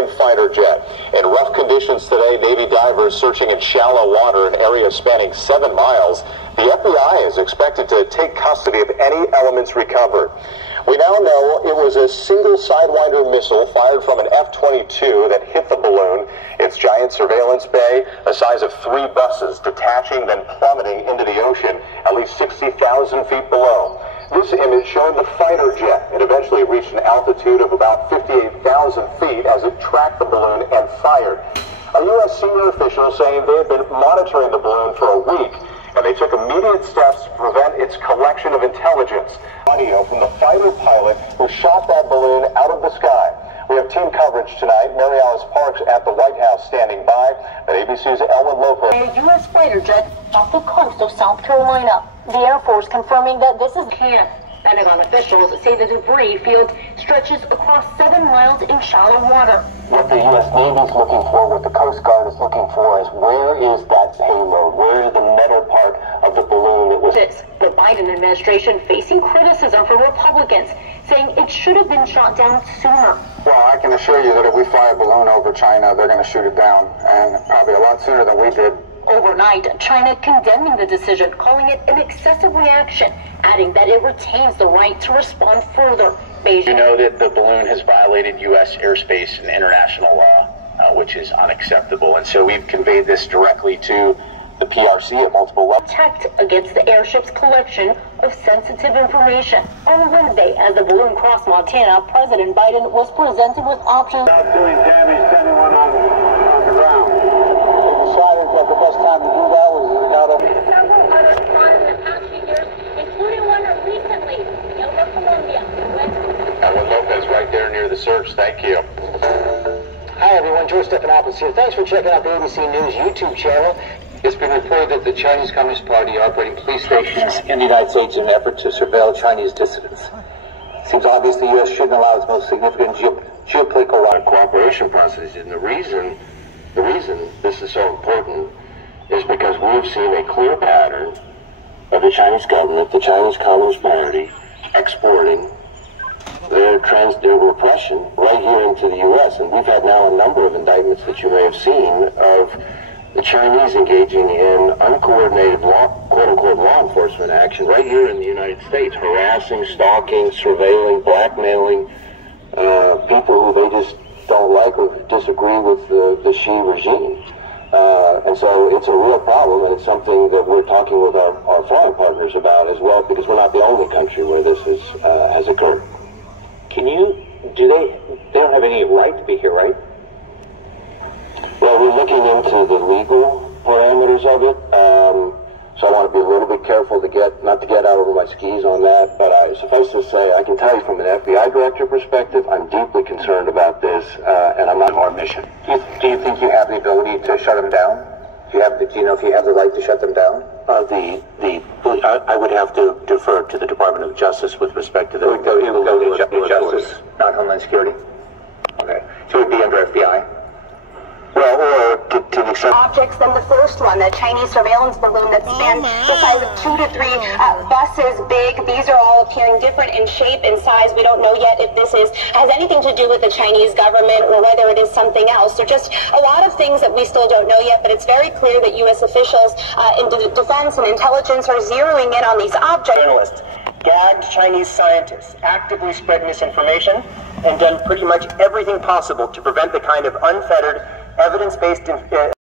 American fighter jet. In rough conditions today, Navy divers searching in shallow water, an area spanning 7 miles. The FBI is expected to take custody of any elements recovered. We now know it was a single Sidewinder missile fired from an F-22 that hit the balloon. Its giant surveillance bay, the size of 3 buses, detaching, then plummeting into the ocean, at least 60,000 feet below. This image showing the fighter jet. It eventually reached an altitude of about 58,000 feet as it tracked the balloon and fired. A U.S. senior official saying they had been monitoring the balloon for a week, and they took immediate steps to prevent its collection of intelligence. Audio from the fighter pilot who shot that balloon out of the sky. We have team coverage tonight. Mary Alice Parks at the White House standing by. But ABC's Ellen Lopez. A U.S. fighter jet off the coast of South Carolina. The Air Force confirming that this is camp. Pentagon officials say the debris field stretches across 7 miles in shallow water. What the U.S. Navy is looking for, what the Coast Guard is looking for, is where is that payload? Where is the metal part of the balloon that was... The Biden administration facing criticism from Republicans, saying it should have been shot down sooner. Well, I can assure you that if we fly a balloon over China, they're going to shoot it down, and probably a lot sooner than we did. Overnight, China condemning the decision, calling it an excessive reaction, adding that it retains the right to respond further. Beijing. You know that the balloon has violated U.S. airspace and international law, which is unacceptable. And so we've conveyed this directly to the PRC at multiple levels. Checked against the airship's collection of sensitive information. On Wednesday, as the balloon crossed Montana, President Biden was presented with options. Not doing damage to anyone on the ground. That the best time to do that was out of... Several other spots in the past few years, including one recently over Colombia. Ellen Lopez right there near the search. Thank you. Hi everyone, George Stephanopoulos here. Thanks for checking out the ABC News YouTube channel. It's been reported that the Chinese Communist Party are operating police stations in the United States in an effort to surveil Chinese dissidents. Seems obvious the U.S. shouldn't allow its most significant geopolitical cooperation process. And the reason this is so important is because we've seen a clear pattern of the Chinese government, the Chinese Communist Party, exporting their repression right here into the U.S. And we've had now a number of indictments that you may have seen of the Chinese engaging in uncoordinated quote-unquote law enforcement action right here in the United States, harassing, stalking, surveilling, blackmailing people who they just don't like or disagree with the Xi regime. And so it's a real problem, and it's something that we're talking with our foreign partners about as well, because we're not the only country where this has occurred. They don't have any right to be here, right? Well, we're looking into the legal parameters of it, so I want to be a little bit careful not to get out over my skis on that, but suffice to say, I can tell you from an FBI director perspective, I'm deeply concerned about this, and I'm not our mission. Do you think you have the ability to shut them down? Do you know if you have the right to shut them down? I would have to defer to the Department of Justice with respect to the... It would go to Justice, not Homeland Security? Okay. So it would be under FBI? Well, or to the extent... Objects than the first one, the Chinese surveillance balloon that spanned the size of 2 to 3 buses big. These are all appearing different in shape and size. We don't know yet if this has anything to do with the Chinese government or whether it is something else. So just a lot of things that we still don't know yet, but it's very clear that U.S. officials in defense and intelligence are zeroing in on these objects. Journalists, gagged Chinese scientists, actively spread misinformation, and done pretty much everything possible to prevent the kind of unfettered, evidence-based